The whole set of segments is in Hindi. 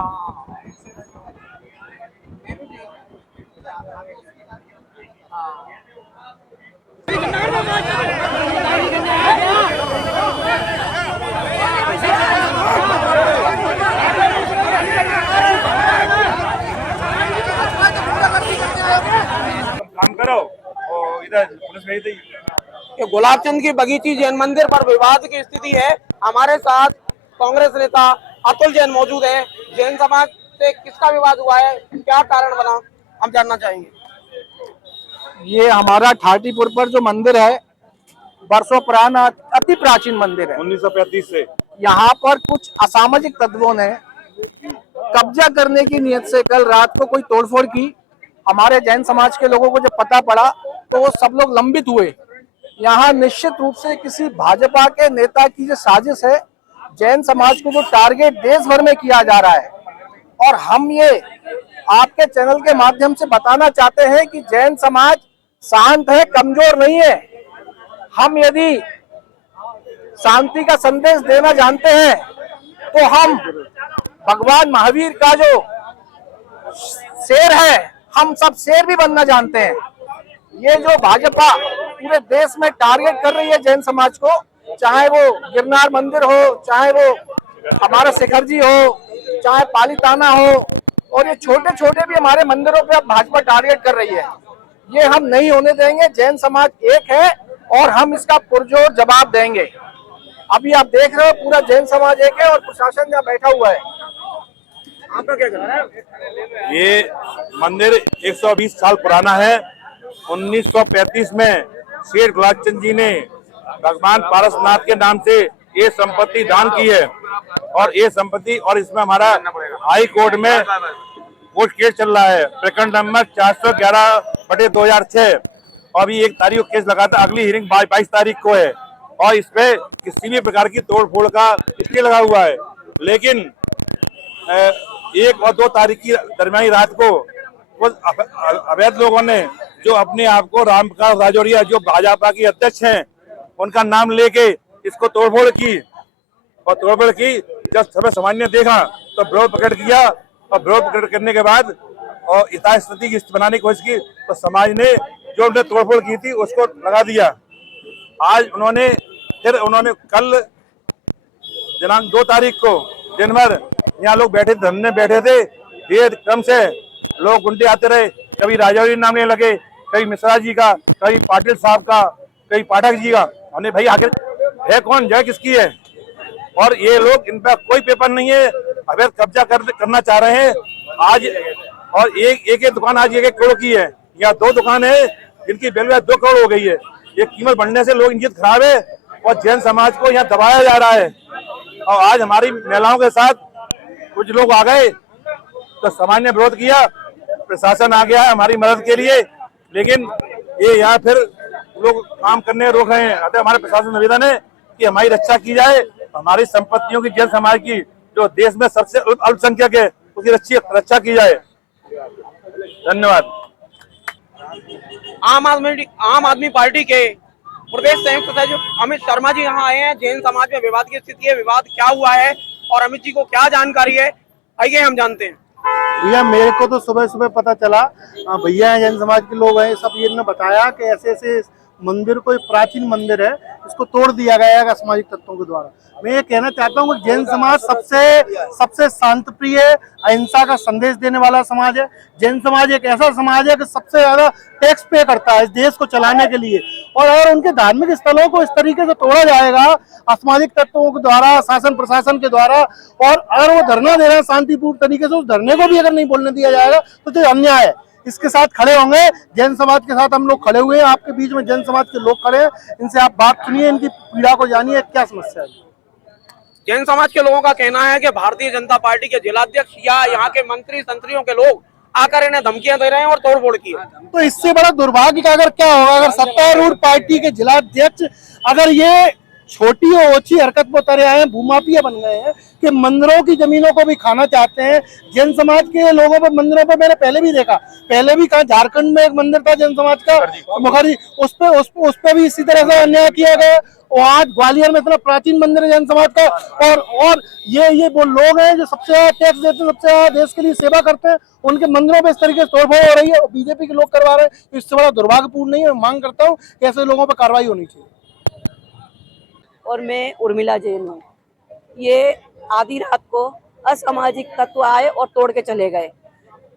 काम करो और इधर पुलिस भेज दी। गुलाबचंद की बगीची जैन मंदिर पर विवाद की स्थिति है। हमारे साथ कांग्रेस नेता अतुल जैन मौजूद हैं। जैन समाज से किसका विवाद हुआ है, क्या कारण बना, हम जानना चाहेंगे। ये हमारा ठाटीपुर पर जो मंदिर है, वर्षों पुराना अति प्राचीन मंदिर है। 1935 से यहाँ पर कुछ असामाजिक तत्वों ने कब्जा करने की नियत से कल रात को कोई तोड़फोड़ की। हमारे जैन समाज के लोगों को जब पता पड़ा तो वो सब लोग लंबित हुए। यहाँ निश्चित रूप से किसी भाजपा के नेता की जो साजिश है, जैन समाज को जो टारगेट देश भर में किया जा रहा है, और हम ये आपके चैनल के माध्यम से बताना चाहते हैं कि जैन समाज शांत है, कमजोर नहीं है। हम यदि शांति का संदेश देना जानते हैं तो हम भगवान महावीर का जो शेर है, हम सब शेर भी बनना जानते हैं। ये जो भाजपा पूरे देश में टारगेट कर रही है जैन समाज को, चाहे वो गिरनार मंदिर हो, चाहे वो हमारा शिखर जी हो, चाहे पालीताना हो, और ये छोटे छोटे भी हमारे मंदिरों पे अब भाजपा टारगेट कर रही है। ये हम नहीं होने देंगे। जैन समाज एक है और हम इसका पुरजोर जवाब देंगे। अभी आप देख रहे हो पूरा जैन समाज एक है और प्रशासन यहाँ बैठा हुआ है। आपका क्या कहना है? ये मंदिर 120 साल पुराना है। 1935 में शेर गुलाबचंद जी ने भगवान पारसनाथ के नाम से ये संपत्ति दान की है, और ये संपत्ति, और इसमें हमारा हाई कोर्ट में कोर्ट केस चल रहा है, प्रकरण नंबर 411/2006। और अभी 1 तारीख को केस लगा था, अगली हियरिंग 22 तारीख को है, और इस पे किसी भी प्रकार की तोड़ फोड़ का स्टे लगा हुआ है। लेकिन 1 और 2 तारीख की दरमियानी रात को कुछ अवैध लोगों ने, जो अपने आप को रामप्रकाश राजौरिया, जो भाजपा के अध्यक्ष हैं, उनका नाम लेके इसको तोड़फोड़ की, और तोड़फोड़ की जब सभी समाज ने देखा तो विरोध प्रकट किया, और विरोध प्रकट करने के बाद और यथास्थिति की स्थिति बनाने की कोशिश की, तो समाज ने जो उन्होंने तोड़फोड़ की थी उसको लगा दिया। आज उन्होंने कल दिनांक 2 तारीख को दिन भर यहाँ लोग बैठे, धरने बैठे थे। ये क्रम से लोग गुंडे आते रहे, कभी राजौरी नाम लेने लगे, कभी मिश्रा जी का, कभी पाटिल साहब का, कभी पाठक जी का। हमने भाई आखिर है कौन, जगह किसकी है? और ये लोग, इन पर कोई पेपर नहीं है, अवैध कब्जा करना चाह रहे हैं आज। और एक दुकान आज 1-1 करोड़ की है, या 2 दुकान है जिनकी वैल्यू 2 करोड़ हो गई है। ये कीमत बढ़ने से लोग, इनकी खराब है, और जैन समाज को यहाँ दबाया जा रहा है। और आज हमारी महिलाओं के साथ कुछ लोग आ गए तो समाज ने विरोध किया, प्रशासन आ गया हमारी मदद के लिए, लेकिन ये यहाँ फिर लोग काम करने रोक रहे हैं। अतः हमारे प्रशासन निवेदन है कि हमारी रक्षा की जाए, हमारी संपत्तियों की, जैन समाज की, जो देश में सबसे अल्पसंख्यक है, उसकी रक्षा की जाए। धन्यवाद। आम आदमी पार्टी के प्रदेश संयुक्त सचिव अमित शर्मा जी यहाँ आए हैं। जैन समाज में विवाद की स्थिति है, विवाद क्या हुआ है और अमित जी को क्या जानकारी है, आइए हम जानते हैं। भैया, मेरे को तो सुबह सुबह पता चला, भैया जैन समाज के लोग हैं, सब ये बताया कि ऐसे ऐसे मंदिर, कोई प्राचीन मंदिर है, इसको तोड़ दिया गया है असामाजिक तत्वों के द्वारा। मैं ये कहना चाहता हूँ कि जैन समाज सबसे शांत प्रिय, अहिंसा का संदेश देने वाला समाज है। जैन समाज एक ऐसा समाज है कि सबसे ज्यादा टैक्स पे करता है इस देश को चलाने के लिए, और अगर उनके धार्मिक स्थलों को इस तरीके से तोड़ा जाएगा असामाजिक तत्वों के द्वारा, शासन प्रशासन के द्वारा, और अगर वो धरना दे रहे हैं शांतिपूर्ण तरीके से, उस धरने को भी अगर नहीं बोलने दिया जाएगा तो अन्याय है। इसके साथ खड़े होंगे, जैन समाज के साथ हम लोग खड़े हुए हैं। आपके बीच में जैन समाज के लोग खड़े हैं, इनसे आप बात सुनिए, इनकी पीड़ा को जानिए, क्या समस्या है। जैन समाज के लोगों का कहना है कि भारतीय जनता पार्टी के जिलाध्यक्ष या यहाँ के मंत्री संतरियों के लोग आकर इन्हें धमकियां दे रहे हैं और तोड़फोड़ की है। तो इससे बड़ा दुर्भाग्य का अगर क्या होगा, अगर सत्तारूढ़ पार्टी के जिलाध्यक्ष अगर ये छोटी और ओछी हरकत पर उतरे आए हैं, भूमाफिया बन गए हैं कि मंदिरों की जमीनों को भी खाना चाहते हैं। जैन समाज के लोगों पर मंदिरों पर मैंने पहले भी देखा, पहले भी कहा झारखंड में एक मंदिर था जैन समाज का मुखर्जी, उस पे भी इसी तरह से अन्याय किया गया। और आज ग्वालियर में इतना प्राचीन मंदिर है जैन समाज का, और ये वो लोग हैं जो सबसे ज्यादा टैक्स देते हैं, सबसे ज्यादा देश के लिए सेवा करते हैं, उनके मंदिरों पे इस तरीके से तोड़फोड़ हो रही है और बीजेपी के लोग करवा रहे हैं। इससे बड़ा दुर्भाग्यपूर्ण नहीं है। मांग करता हूँ कि ऐसे लोगों पर कार्रवाई होनी चाहिए। और मैं उर्मिला जैन हूँ। ये आधी रात को असामाजिक तत्व आए और तोड़ के चले गए।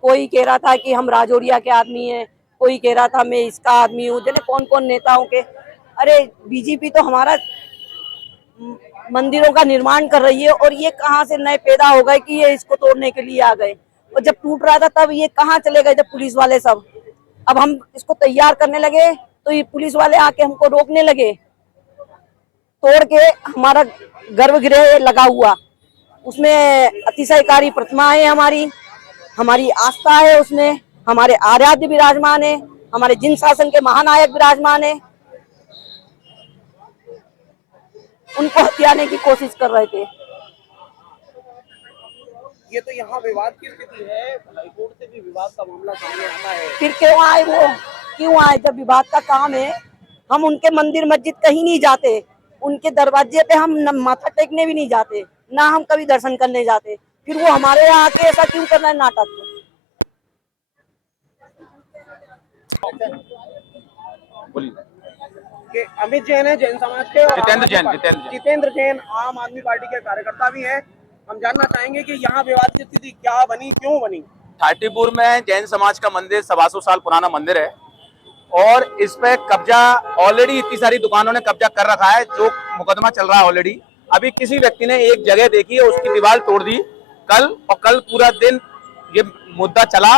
कोई कह रहा था कि हम राजौरिया के आदमी हैं, कोई कह रहा था मैं इसका आदमी हूँ, जाने कौन कौन नेताओं के। अरे बीजेपी तो हमारा मंदिरों का निर्माण कर रही है और ये कहाँ से नए पैदा हो गए कि ये इसको तोड़ने के लिए आ गए। और जब टूट रहा था तब ये कहाँ चले गए जब पुलिस वाले सब। अब हम इसको तैयार करने लगे तो ये पुलिस वाले आके हमको रोकने लगे। तोड़ के हमारा गर्भगृह लगा हुआ, उसमें अतिशयकारी प्रतिमा है, हमारी आस्था है, उसमें हमारे आराध्य विराजमान है, हमारे जिन शासन के महानायक विराजमान है, उनको हथियाने की कोशिश कर रहे थे। ये तो यहाँ विवाद की स्थिति है, हाईकोर्ट से भी विवाद का मामला सामने आता है। फिर क्यों आए जब विवाद का काम है। हम उनके मंदिर मस्जिद कहीं नहीं जाते, उनके दरवाजे पे हम माथा टेकने भी नहीं जाते, ना हम कभी दर्शन करने जाते। फिर वो हमारे यहाँ आके ऐसा क्यों करना है नाटक। कि अमित जैन है जैन समाज के, और जितेंद्र जैन आम आदमी पार्टी के कार्यकर्ता भी हैं। हम जानना चाहेंगे कि यहाँ विवाद की स्थिति क्या बनी, क्यों बनी। थाटीपुर में जैन समाज का मंदिर 125 साल पुराना मंदिर है और इस पे कब्जा ऑलरेडी इतनी सारी दुकानों ने कब्जा कर रखा है, जो मुकदमा चल रहा है ऑलरेडी। अभी किसी व्यक्ति ने एक जगह देखी है, उसकी दीवार तोड़ दी कल पूरा दिन ये मुद्दा चला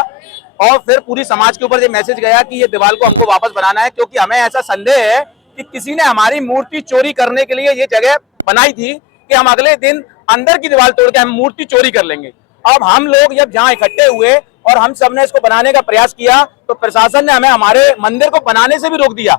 और फिर पूरी समाज के ऊपर ये मैसेज गया कि ये दीवार को हमको वापस बनाना है, क्योंकि हमें ऐसा संदेह है कि किसी ने हमारी मूर्ति चोरी करने के लिए ये जगह बनाई थी कि हम अगले दिन अंदर की दीवार तोड़ के हम मूर्ति चोरी कर लेंगे। अब हम लोग जब जहाँ इकट्ठे हुए और हम सबने इसको बनाने का प्रयास किया तो प्रशासन ने हमें हमारे मंदिर को बनाने से भी रोक दिया।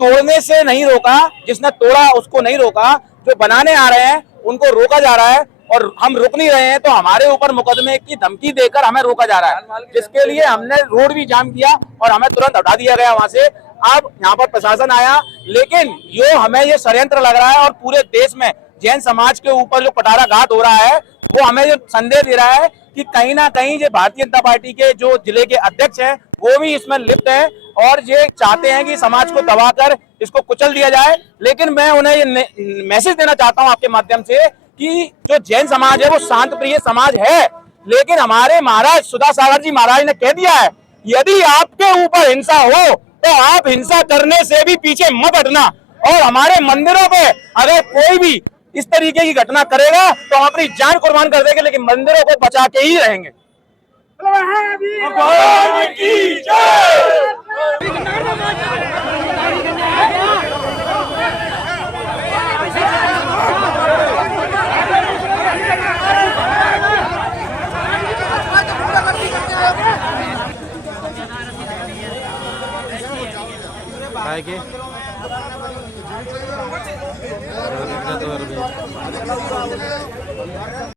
तोड़ने से नहीं रोका, जिसने तोड़ा उसको नहीं रोका, जो बनाने आ रहे हैं उनको रोका जा रहा है और हम रुक नहीं रहे हैं, तो हमारे ऊपर मुकदमे की धमकी देकर हमें रोका जा रहा है, जिसके लिए हमने रोड भी जाम किया और हमें तुरंत हटा दिया गया वहां से। अब यहाँ पर प्रशासन आया, लेकिन हमें ये षड्यंत्र लग रहा है और पूरे देश में जैन समाज के ऊपर जो पटारा घात हो रहा है वो हमें जो संदेह दे रहा है कि कहीं ना कहीं जो भारतीय जनता पार्टी के जो जिले के अध्यक्ष हैं वो भी इसमें लिप्त है और ये चाहते हैं कि समाज को दबाकर इसको कुचल दिया जाए। लेकिन मैं उन्हें ये मैसेज देना चाहता हूं आपके माध्यम से कि जो जैन समाज है वो शांत प्रिय समाज है, लेकिन हमारे महाराज सुधा सागर जी महाराज ने कह दिया है यदि आपके ऊपर हिंसा हो तो आप हिंसा करने से भी पीछे मत हटना, और हमारे मंदिरों पे अगर कोई भी इस तरीके की घटना करेगा तो हम अपनी जान कुर्बान कर देंगे, लेकिन मंदिरों को बचा के ही रहेंगे।